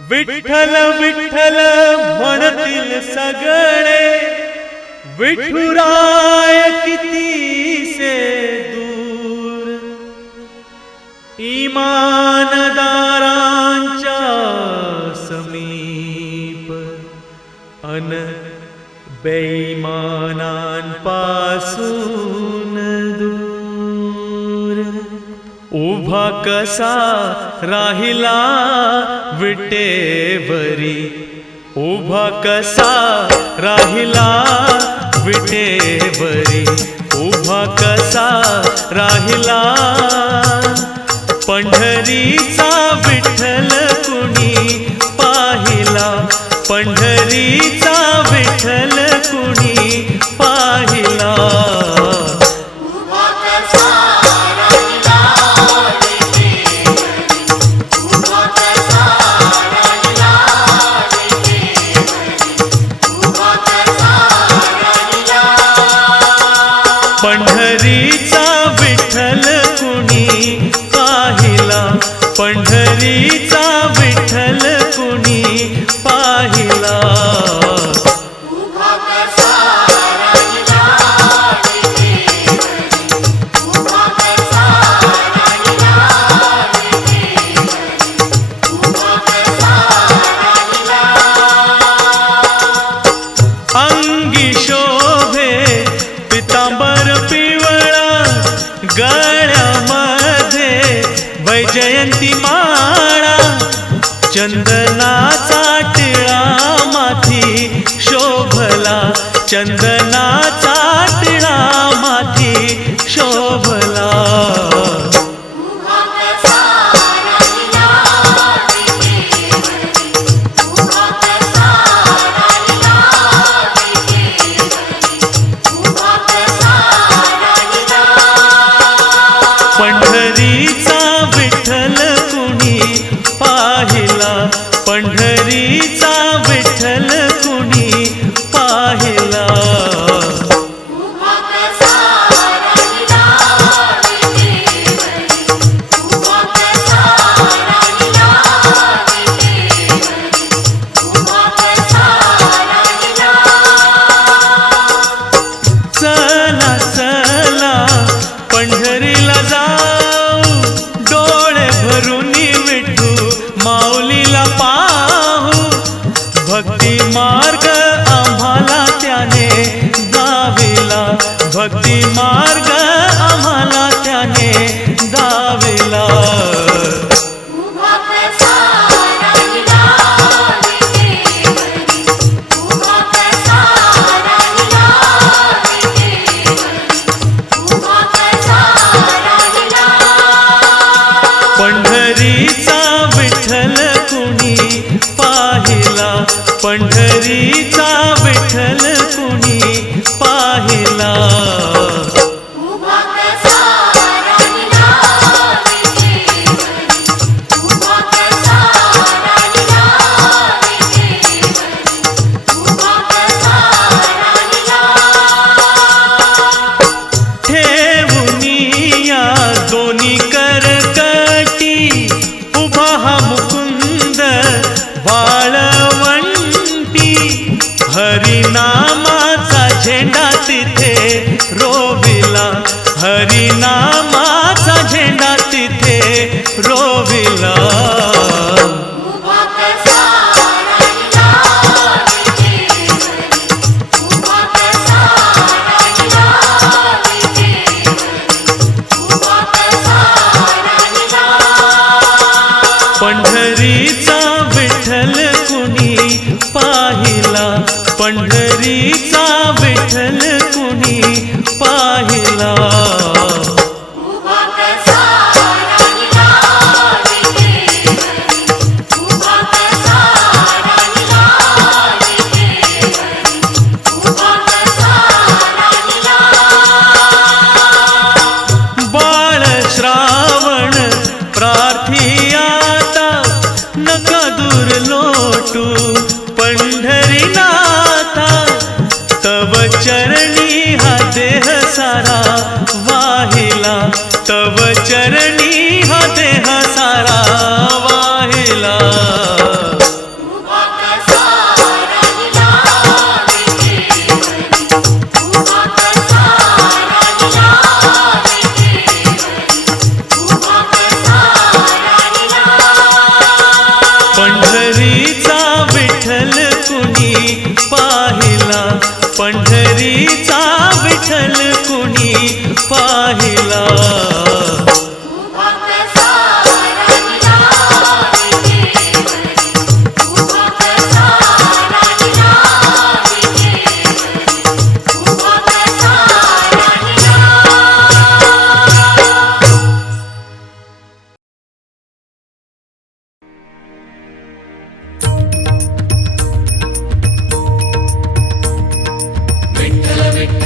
विठ्ठल विठ्ठल म्हणतील सगळे, विठुराय कितीसे दूर। इमानदारांच्या समीप अन बेईमानांपासून दूर। उभा कसा राहिला विटेवरी, उभा कसा राहिला विटेवरी, उभा कसा राहिला। पंढरीचा विठ्ठल कुणी पाहिला, पंढरीचा विठ्ठल कुणी पाहिला। पंढरीचा विठ्ठल कुणी पाहिला, पंढरीचा विठ्ठल कुणी पाहिला। अंगी शोभे पितांबर पिवळा, गळ्यामध्ये वैजयंती माळा। चंदनाचा टिळा माथी शोभला, चंदनाचा टिळा माथी शोभला। पंढरीचा विठ्ठल कुणी पाहिला, पंढरीचा विठ्ठल कुणी पाहिला। चला चला पंढरीला जाऊ, डोळे भरून विठू माऊलीला पाहू। भक्ती मार्ग आम्हाला त्याने दाविला, भक्ती मार्ग आम्हाला त्याने दाविला। पंढरीचा विठ्ठल कुणी पाहिला, पंढरीचा विठ्ठल कुणी पाहिला। ठेवुनिया दोन्ही करकटी, उभा हा मुकुंद वाळवंटी। हरिनामाचा झेंडा तिथे रोविला, हरिनामाचा झेंडा तिथे रोविला। पंढरीचा विठ्ठल कुणी पाहिला, पंढरीचा विठ्ठल कुणी पाहिला। बाळ श्रावण प्रार्थियाता, नका दूर लोटू पंढरीनाथा। तव चरणी हा देह सारा वाहिला, तव चरणी हा देह सारा वाहिला। पंढरीचा विठ्ठल कुणी पाहिला, पंढरीचा विठ्ठल कुणी पाहिला. विठ्ठल विठ्ठल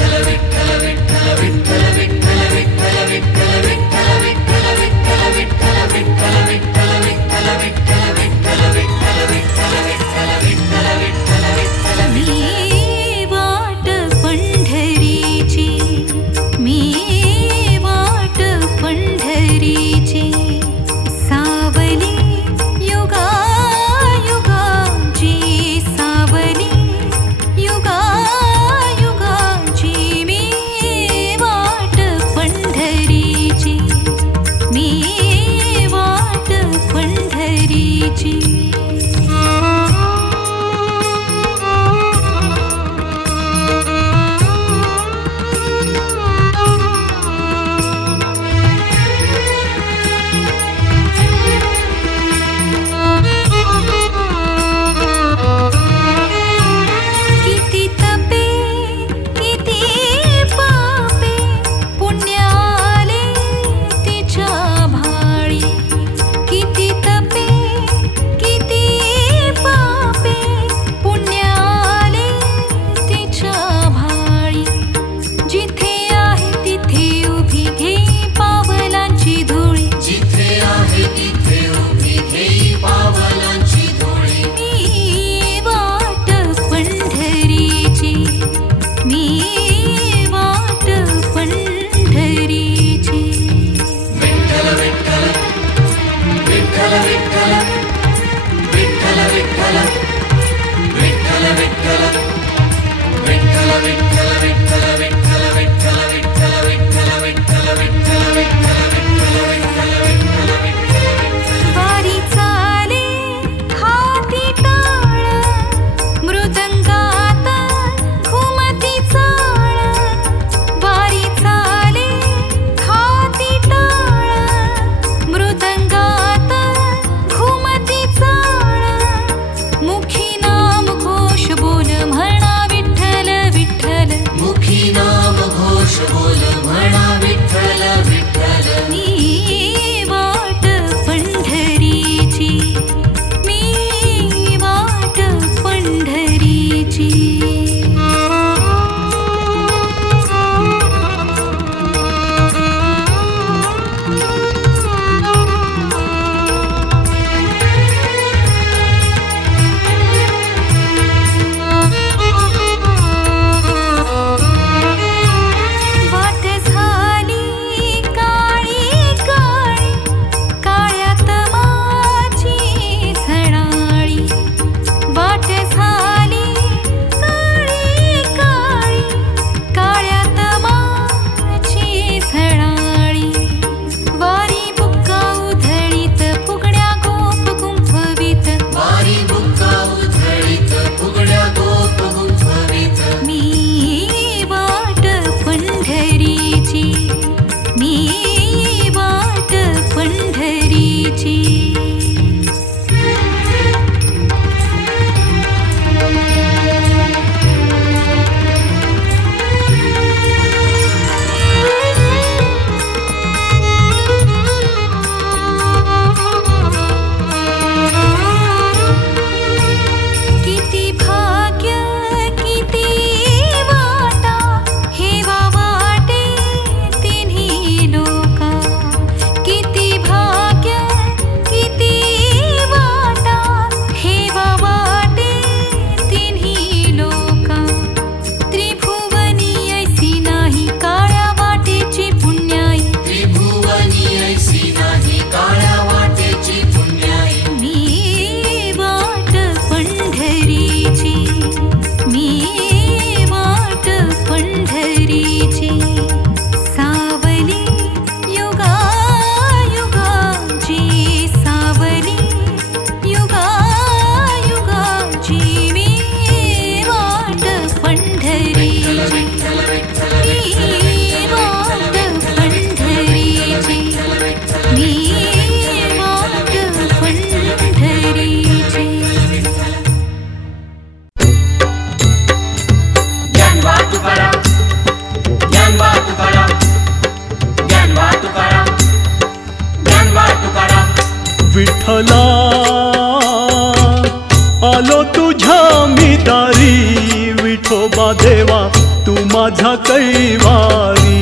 आलो तुझ्या मी दारी विठोबा देवा तू माझा कैवारी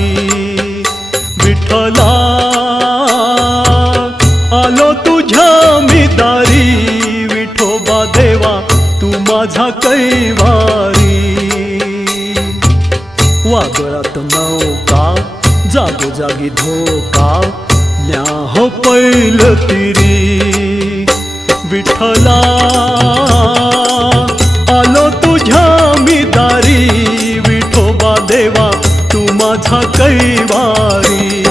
विठ्ठला आलो तुझ्या मी दारी विठोबा देवा तू माझा कैवारी वादळात नौका जागोजागी धोका न्या हो पैल तिरी विठ्ठला आलो तुझ्या मी दारी विठोबा देवा तू माझा कैवारी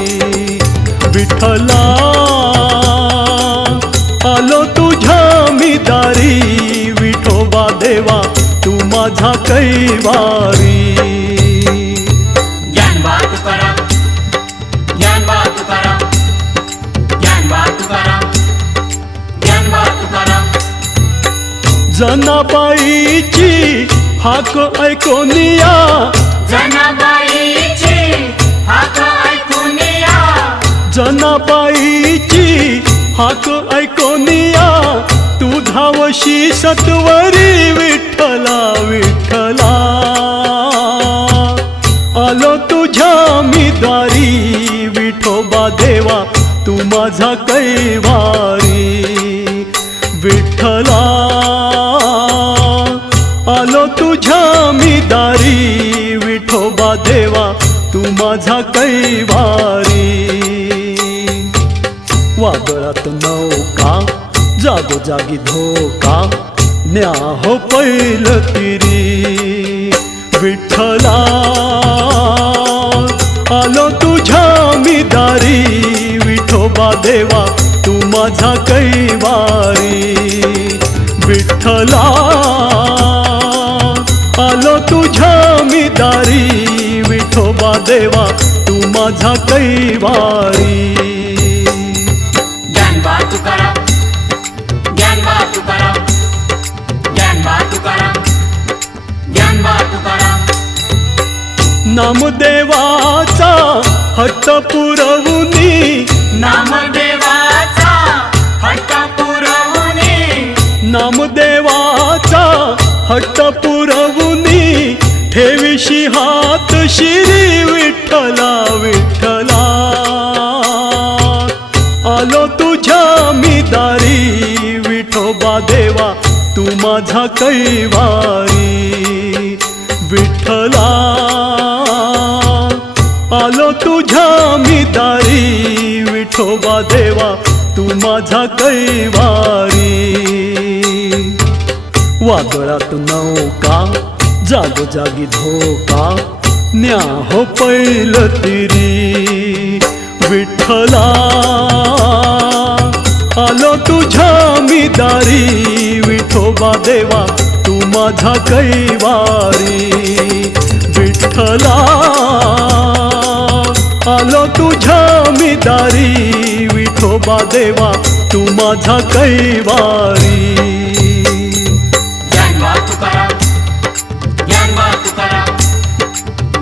विठ्ठला आलो तुझ्या मी दारी विठोबा देवा तू माझा कैवारी जनाबाईची हाक ऐकोनिया जनाबाईची हाक ऐकोनिया जनाबाईची हाक ऐकोनिया तू धावशी सत्वरी विठ्ठला विठ्ठला आलो तुझ्या मी दारी विठोबा देवा तू माझा कैवारी विठ्ठला आलो तुझ्या मी दारी विठोबा देवा तू माझा कैवारी वादळात नौका जागोजागी धोका न्या हो पैल तिरी विठ्ठला आलो तुझ्या मी दारी विठोबा देवा तू माझा कैवारी विठ्ठला आलो तुझ्या मी दारी विठोबा देवा तू माझा कैवारी ज्ञानबा तुकाराम ज्ञानबा तुकाराम ज्ञानबा तुकाराम ज्ञानबा तुकाराम नामदेवाचा हट्ट पुरवुनी नामदेवाचा हट्ट पुरवुनी नामदेवाचा हट्ट पुरवुनी ठेविशी हात शिरी विठ्ठला विठ्ठला आलो तुझ्या मी दारी विठोबा देवा तू माझा कैवारी विठ्ठला आलो तुझ्या मी दारी विठोबा देवा तू माझा कैवारी वादळात नौका जागोजागी धोका न्या हो पैल तिरी विठ्ठला आलो तुझ्या मी दारी विठोबा देवा तू माझा कैवारी विठ्ठला आलो तुझ्या मी दारी विठोबा देवा तू माझा कैवारी ज्ञानबा तुकाराम ज्ञानबा तुकाराम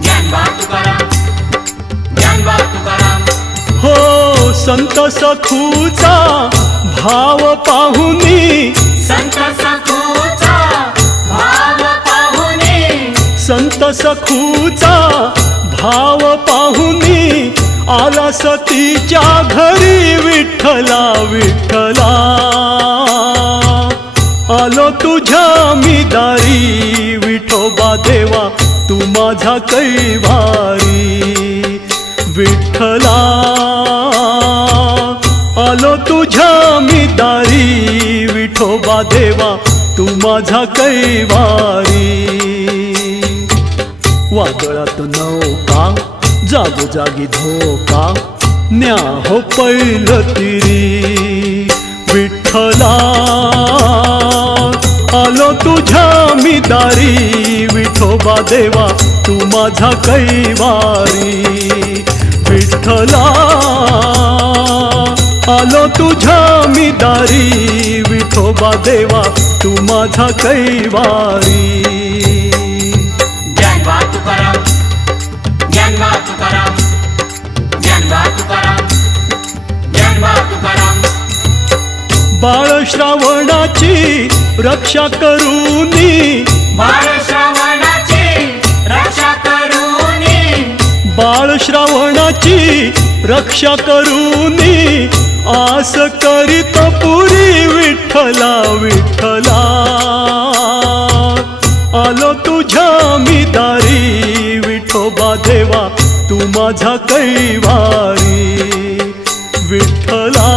ज्ञानबा तुकाराम ज्ञानबा तुकाराम हो संत सखूचा भाव पाहुनी संत सखूचा भाव पाहुनी संत सखूचा भाव पाहुनी आला सतीच्या घरी विठ्ठला विठ्ठला आलो तुझ्या मी दारी विठोबा देवा तू माझा कैवारी विठ्ठला आलो तुझ्या मी दारी विठोबा देवा तू माझा कैवारी वादळात नौका जागोजागी धोका न्या हो पैल तिरी विठ्ठला आलो तुझ्या मी दारी विठोबा देवा तू माझा कैवारी विठ्ठला आलो तुझ्या मी दारी विठोबा देवा तू माझा कैवारी ज्ञानबा तुकाराम ज्ञानबा तुकाराम ज्ञानबा तुकाराम ज्ञानबा तुकाराम बाळ श्रावणाची रक्षा करूनी, बाळ श्रवणाची रक्षा करूनी, बाळ श्रावणाची रक्षा करूनी, आस करीत पुरी विठ्ठला विठ्ठला. आलो तुझ्या मी दारी विठोबा देवा तू माझा कैवारी. विठ्ठला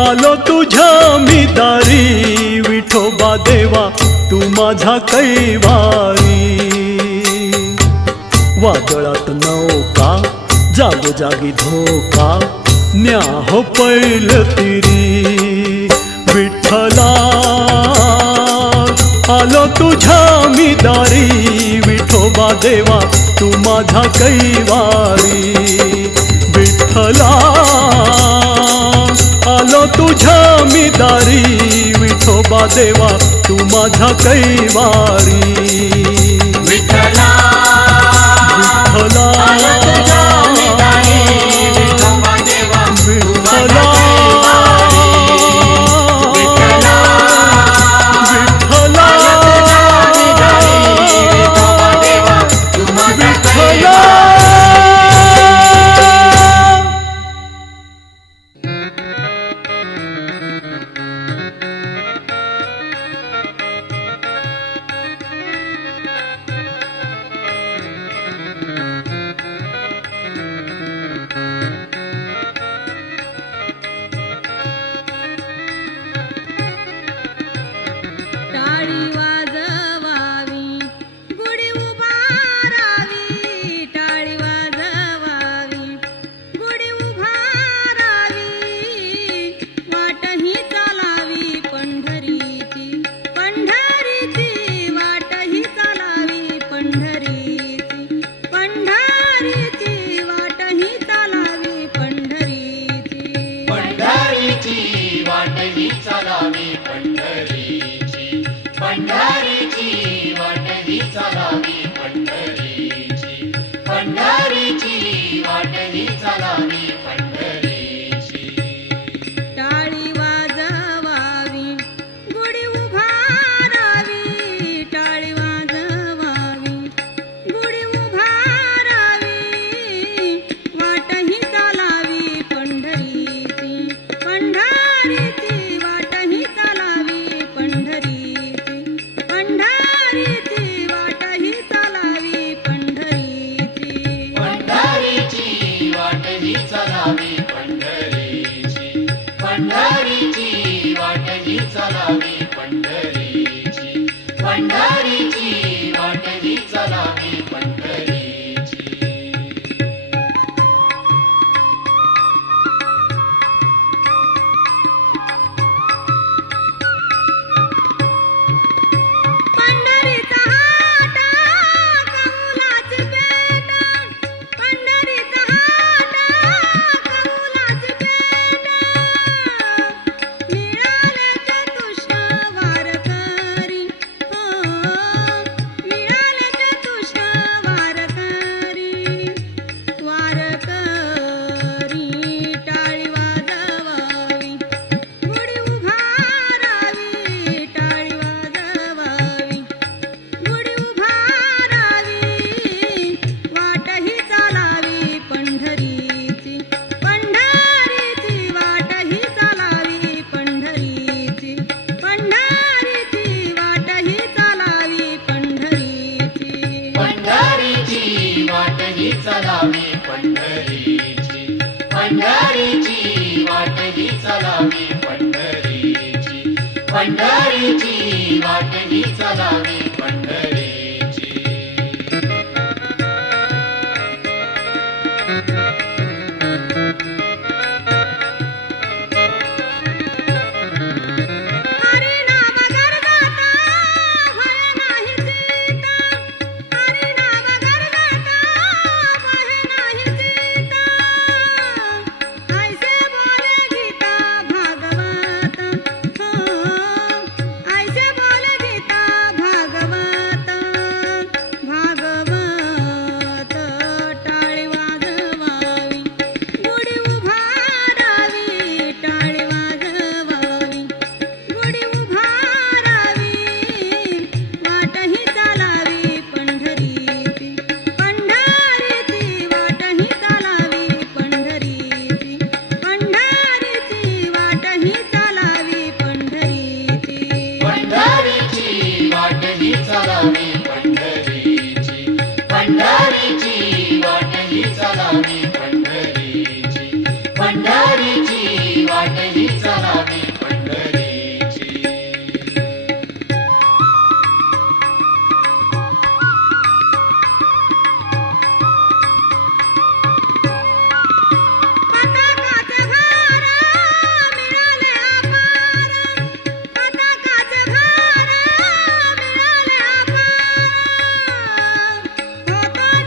आलो तुझ्या मी दारी विठोबा देवा तू माझा कैवारी. वादळात नौका जागोजागी धोका न्या हो पैल तिरी. विठ्ठला आलो तुझ्या मी दारी विठोबा देवा तू माझा कैवारी. विठ्ठला आलो तुझ्या मी दारी विठोबा देवा तू माझा कैवारी. विठ्ठला विठ्ठला आलो तुझ्या मी दारी विठोबा देवा तू माझा कैवारी. विठ्ठला विठ्ठला आलो तुझ्या मी दारी विठोबा देवा तू माझा कैवारी. टाळी वाजवावी गुढी उभारावी. टाळी वाजवावी गुढी उभारावी. वाटही चालावी पंढरीची पंढरीची. वाटही चालावी पंढरीची पंढरीची. वाटही चालावी पंढरीची. पंढरीची वाटही चालावी पंढरीची. पंढरीची वाटही चालावी पंढरीची. पंढरीची वाटही चालावी पंढरीची. टाळी वाजवावी गुढी उभारावी. टाळी वाजवावी गुढी उभारावी. वाटही चालावी पंढरीची पंढरीची. वाटही चालावी पंढरीची पंढरीची. वाटही चालावी पंढरीची. पंढरीची वाटही चालावी पंढरीची. पंढरीची वाटही चालावी पंढरीची. पंढरीची वाटही चालावी पंढरीची. पंढरीचा हाटा कौलाची पेट. पंढरीचा हाटा कौलाची पेट. मिळाले चतुष्ट वारकरी हो. मिळाले चतुष्ट वारकरी. वारकरी टाळी वाजवावी गुढी उभारावी. टाळी वाजवावी गुढी उभारावी. वाटही चालावी पंढरीची पंढरीची. वाटही चालावी पंढरीची पंढरीची. वाटही चालावी पंढरीची. पंढरीची वाटही चालावी पंढरीची. पंढरीची वाटही चालावी पंढरीची. पंढरीची वाटही चालावी पंढरीची. हरी नाम गर्गाता भय नाही चिता. हरी नाम गर्गाता भय नाही चिता. ऐसे बोले गीता भागवत हो. ऐसे बोले गीता भागवत. पंढरीची वाट ही चालावी पंढरीची पंढरीची वाट ही चालावी पंढरीची पंढरीची वाट ही चालावी पंढरीची पताकाचे भार मिळाले अपार पताकाचे भार मिळाले अपार होता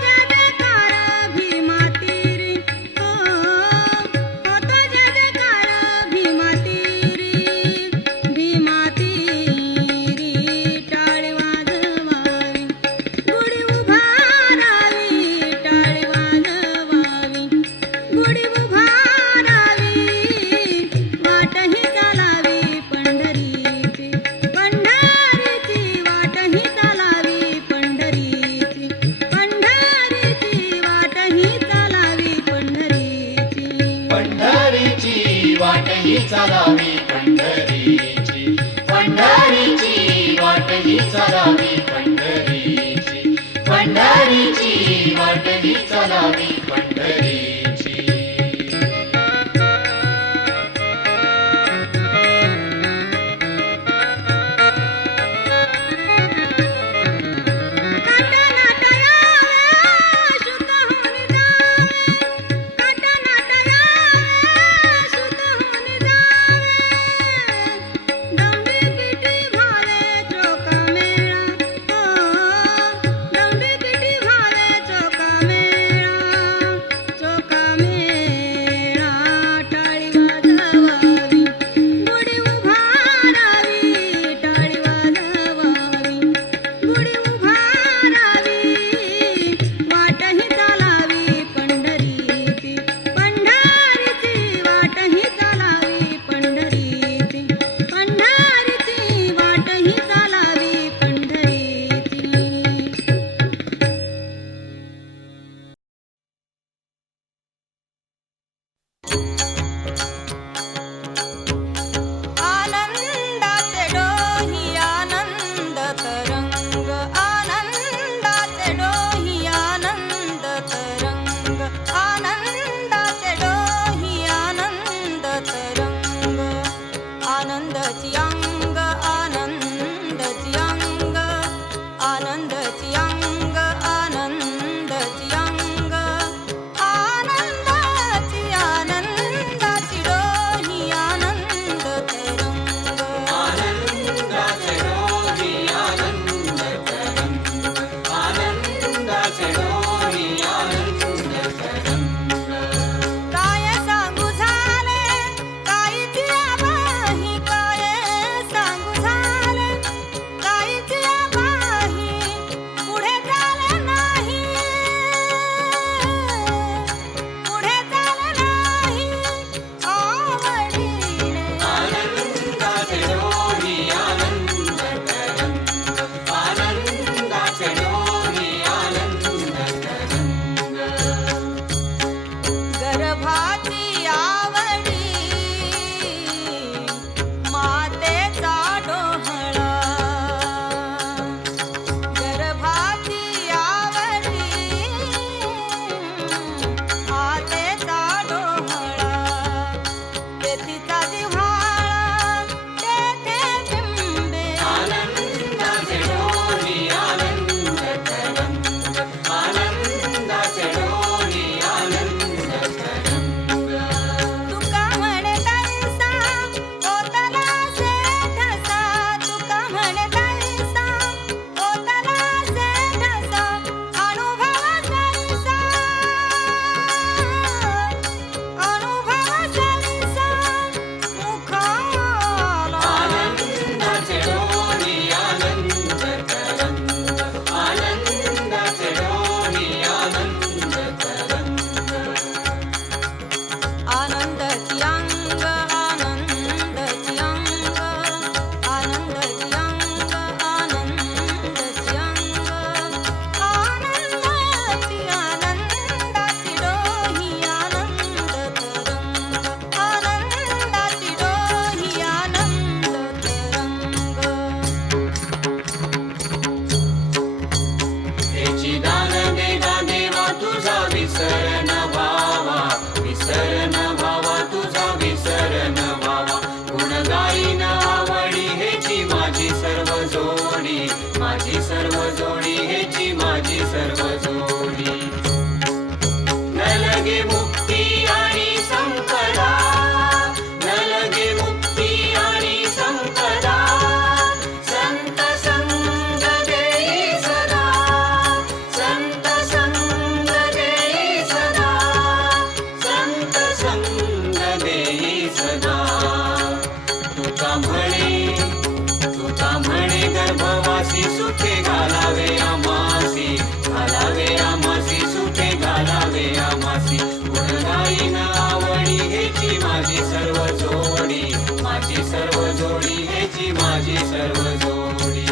सर्व जोडी.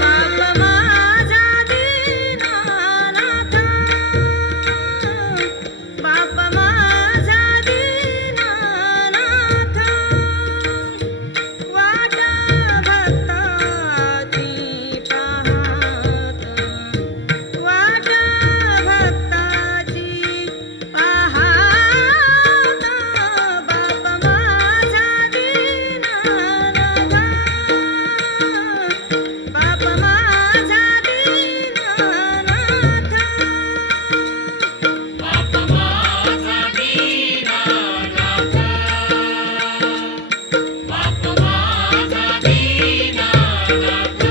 बाप माझा दीनानाथ, बाप माझा दीनानाथ, वाट भक्ताची पाहत, वाट भक्ताची पाहत, बाप माझा दीनानाथ, बाप माझा दीनानाथ. बाप माझा दीनानाथ, बाप माझा दीनानाथ.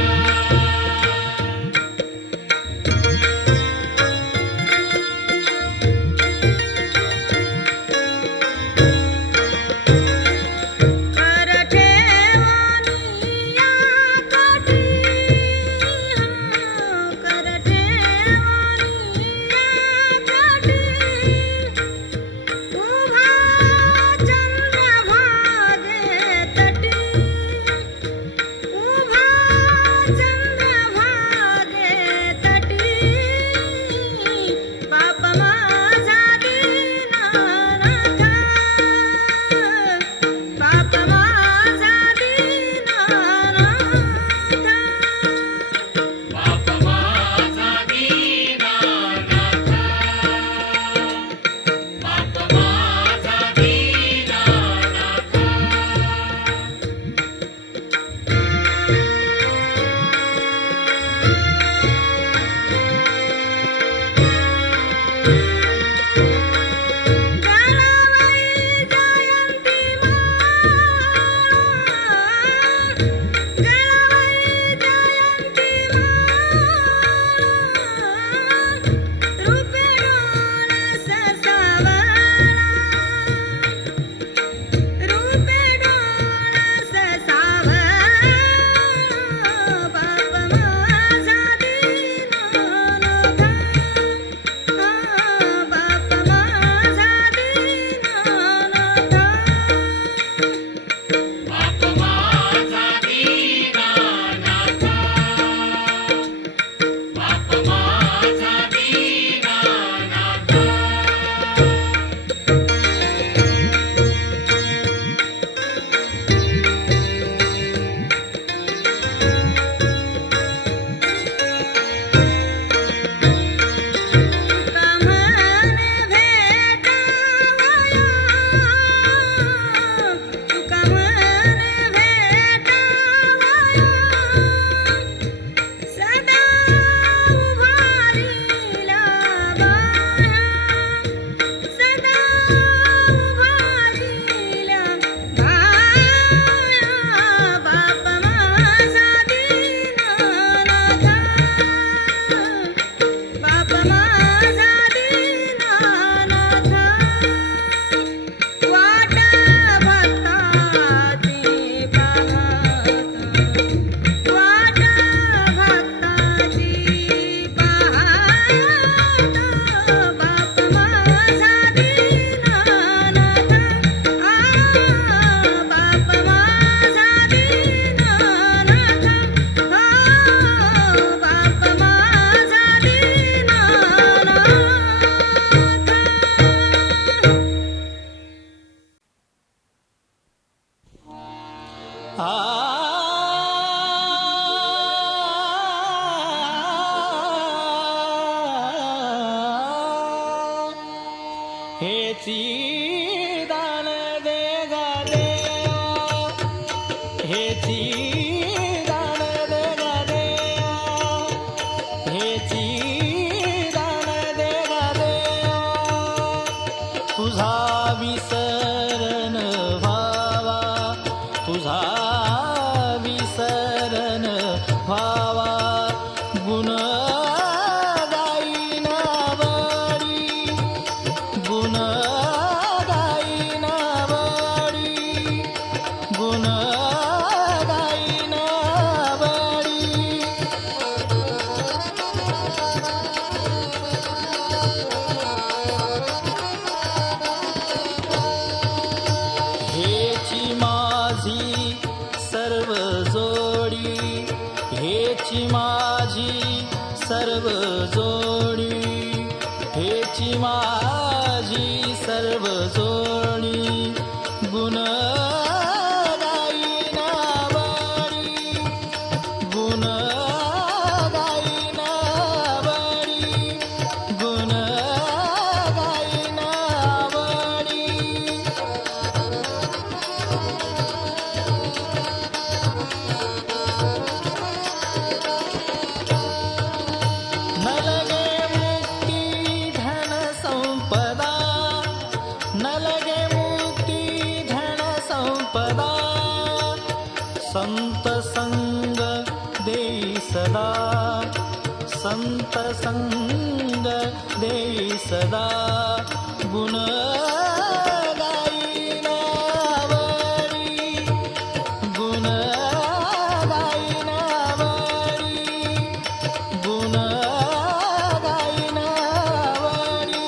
कर ठेवानिया काठी, कर ठेवानिया काठी, उभा चंद्रभागे तटी, उभा चंद्रभागे तटी, बाप माझा दीनानाथ, बाप माझा दीनानाथ. बाप माझा दीनानाथ, बाप माझा दीनानाथ. गणाबाई जयंती माळ, गणाबाई जयंती माळ, रूपे डोळस सावळा, रूपे डोळस सावळा, बाप माझा दीनानाथ, बाप माझा दीनानाथ. बाप माझा दीनानाथ, बाप माझा दीनानाथ. तुका म्हणे भेटावया, तुका म्हणे भेटावया, सदा उभारीला बाया, सदा उभारीला बाया, बाप माझा दीनानाथ, बाप माझा दीनानाथ. वाट भक्ताची पाहत, वाट भक्ताची पाहत, बाप माझा दीनानाथ, बाप माझा दीनानाथ, बाप माझा हेची दान दे गा देवा, हेची दान दे गा देवा, हेची दान दे गा देवा, तुझा विसरण व्हावा, तुझा विसरण व्हावा, गुण गाईना माझी सर्व सोडी गुण गाईना बळी गुण गाईना बळी गुण गाईना बळी न लगे मुक्ती धन संपदा न लगे मुक्ती धन संपदा संत संग देई सदा संत संग देई सदा गुण गाईना बळी गुण गाईना बळी गुण गाईना बळी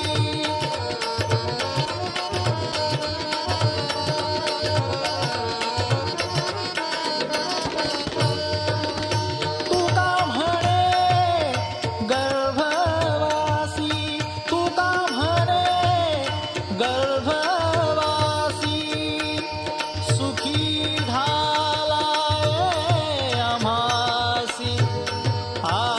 तुका म्हणे गर्भवासी तुका म्हणे गर्भवासी सुखी झालाय आम्हासी आय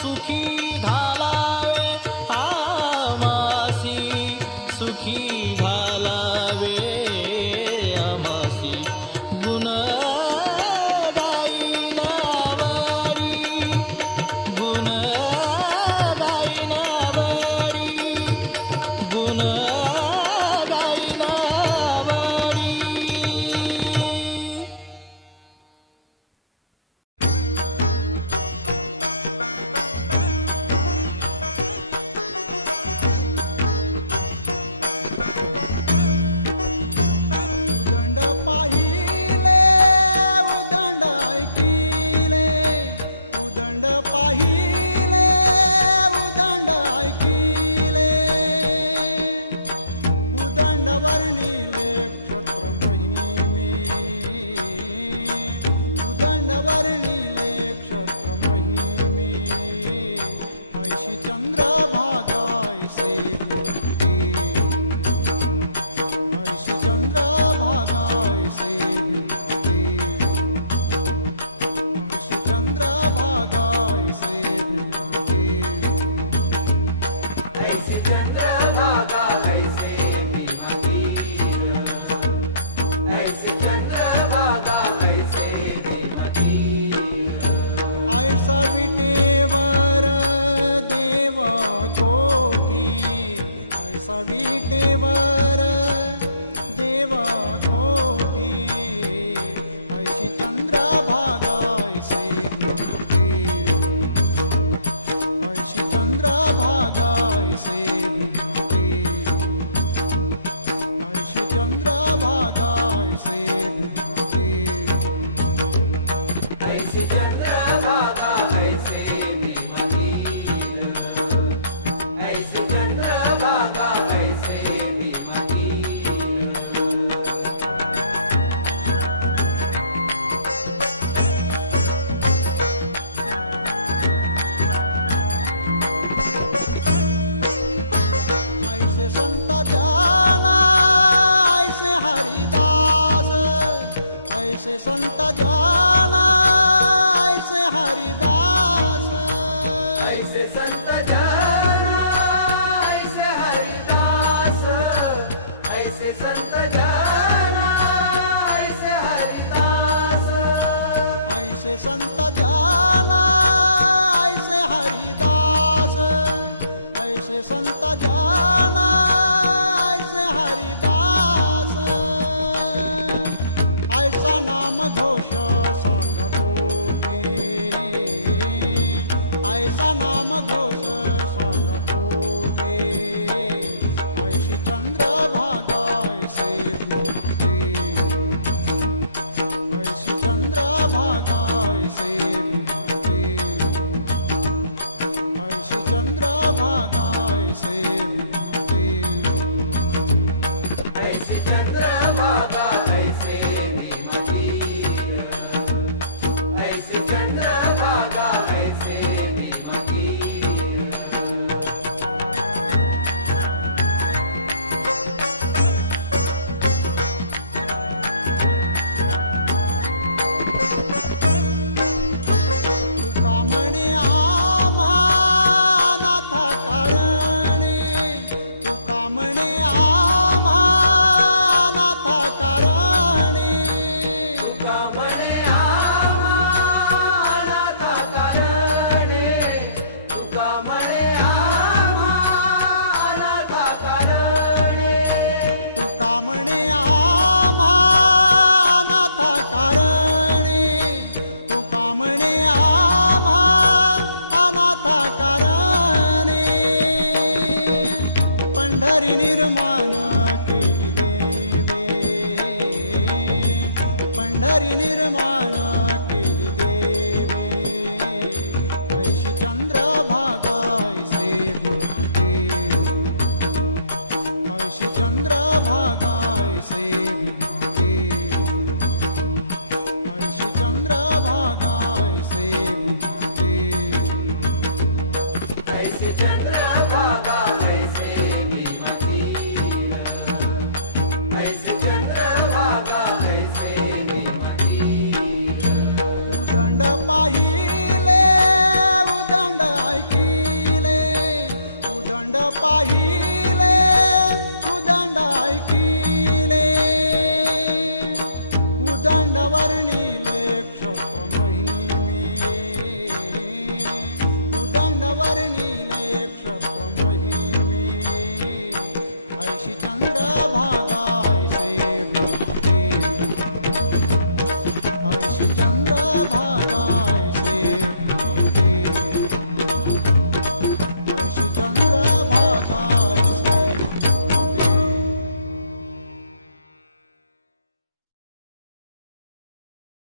सुखी घालावे आमासी सुखी घालावे आमासी गुण गाईना बळी गुण गाईना बळी गुण गाईना बळी ऐसे चंद्रभागा ऐसे भीमतीर ऐसे चंद्रभागा ऐसे भीमतीर ऐसे चंद्रभागा ऐसे भीमतीर ऐसे चंद्रभागा ऐसे भीमतीर ऐसे संत जन ऐसे हरिदास ऐसे संत जन ऐसे हरिदास ऐसे चंद्रभागा ऐसे भीमतीर ऐसे चंद्रभागा ऐसे भीमतीर तुका म्हणे आम्हा अनाथा कारणे तुका म्हणे आम्हा अनाथा कारणे ऐसे चंद्र